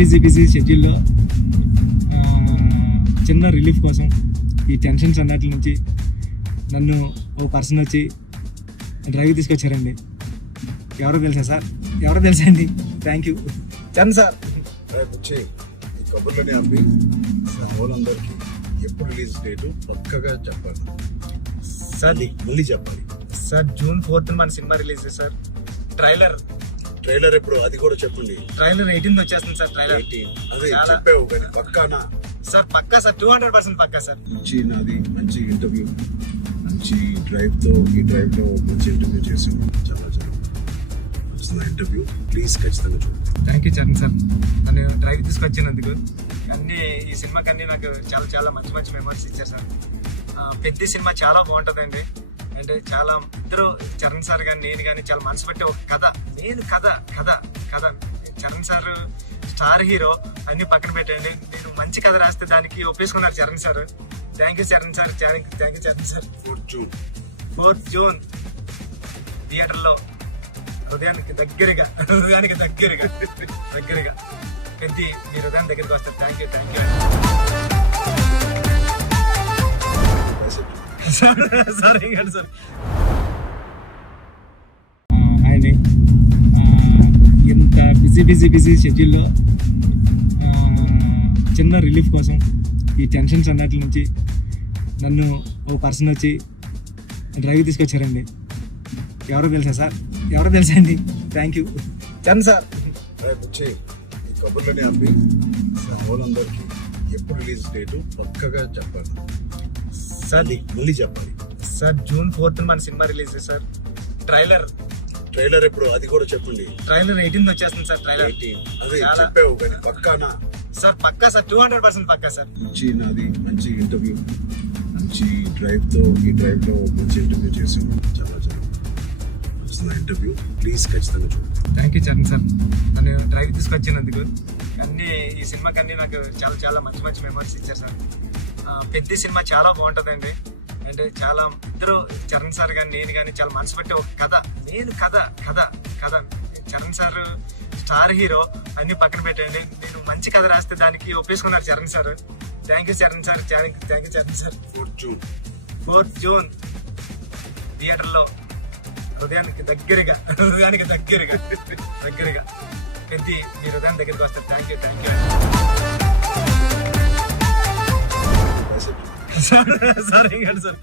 Busy షెడ్యూల్లో చిన్న relief కోసం ఈ టెన్షన్స్ అన్నిటి నుంచి నన్ను ఓ పర్సన్ వచ్చి డ్రైవ్ తీసుకొచ్చారండి. ఎవరో తెలుసా సార్? ఎవరో తెలుసా అండి? Thank you Charan sir. వచ్చి ఈ కబుర్లని ఆపి వాళ్ళందరికీ ఎప్పుడు రిలీజ్ డేటు పక్కగా చెప్పాలి సార్. మళ్ళీ చెప్పాలి సార్ June 4th మన సినిమా రిలీజ్ సార్. ట్రైలర్ ఎప్పుడు అది కూడా చెప్పండి. ట్రైలర్ 18th వచ్చేస్తుంది సార్. ట్రైలర్ అదే చెప్పావు కానీ పక్కానా? సార్ పక్కా సార్, 200% పక్కా సార్. మంచి నాది మంచి ఇంటర్వ్యూ, మంచి ఈ డ్రైవ్ లో మంచి ఇంటర్వ్యూ చేసాను. చాలా వస్తున్న ఇంటర్వ్యూ ప్లీజ్ ఖచ్చితంగా చూడండి. థ్యాంక్ యూ చరణ్ సార్, నన్ను డ్రైవ్ తీసుకొచ్చినందుకు. అన్ని ఈ సినిమాకి అన్ని నాకు చాలా చాలా మంచి మంచి మెమరీస్ ఇచ్చారు సార్. పెద్ద సినిమా చాలా బాగుంటుందండి. అంటే చాలా ఇద్దరు చరణ్ సార్ కానీ నేను కానీ చాలా మనసు పెట్టే ఒక కథ. కథ చరణ్ సార్ స్టార్ హీరో, అన్ని పక్కన పెట్టండి. నేను మంచి కథ రాస్తే దానికి ఒప్పేసుకున్నారు Charan sir. Thank you Charan sir, thank you Charan sir. 4th June థియేటర్లో హృదయానికి దగ్గరగా పెద్ద మీ హృదయం దగ్గరికి వస్తారు. Thank you sir. హాయ్ అండి. ఇంత బిజీ షెడ్యూల్లో చిన్న రిలీఫ్ కోసం ఈ టెన్షన్స్ అన్నిటి నుంచి నన్ను ఓ పర్సన్ వచ్చి డ్రైవ్ తీసుకొచ్చారండి. ఎవరో తెలుసా సార్? ఎవరో తెలుసా అండి? Thank you Charan sir. వచ్చి ఈ కబుర్లని ఆపి వాళ్ళందరికీ ఎప్పుడు రిలీజ్ డేటు పక్కగా చెప్పాలి సార్. మళ్ళీ చెప్పాలి సార్ June 4th మన సినిమా రిలీజ్ సార్. ట్రైలర్ ఎప్పుడు అది కూడా చెప్పండి. ట్రైలర్ 18th వచ్చేస్తుంది సార్. ట్రైలర్ అదే చెప్పావు కానీ పక్కానా? సార్ పక్కా సార్, 200% పక్కా సార్. మంచి నాది మంచి ఇంటర్వ్యూ, మంచి ఈ డ్రైవ్ లో మంచి ఇంటర్వ్యూ చేసాను. చాలా వస్తున్న ఇంటర్వ్యూ ప్లీజ్ ఖచ్చితంగా చూడండి. థ్యాంక్ యూ చరణ్ సార్, నన్ను డ్రైవ్ తీసుకొచ్చినందుకు. అన్ని ఈ సినిమాకి అన్ని నాకు చాలా చాలా మంచి మంచి మెమరీస్ ఇచ్చారు సార్. పెద్ద సినిమా చాలా బాగుంటుందండి. అంటే చాలా ఇద్దరు చరణ్ సార్ కానీ నేను కానీ చాలా మనసు పెట్టే ఒక కథ. కథ చరణ్ సార్ స్టార్ హీరో, అన్ని పక్కన పెట్టండి. నేను మంచి కథ రాస్తే దానికి ఒప్పేసుకున్నారు Charan sir. Thank you Charan sir, thank you Charan sir. 4th June థియేటర్లో హృదయానికి దగ్గరగా పెద్ద మీ హృదయం దగ్గరికి వస్తారు. Thank you sir.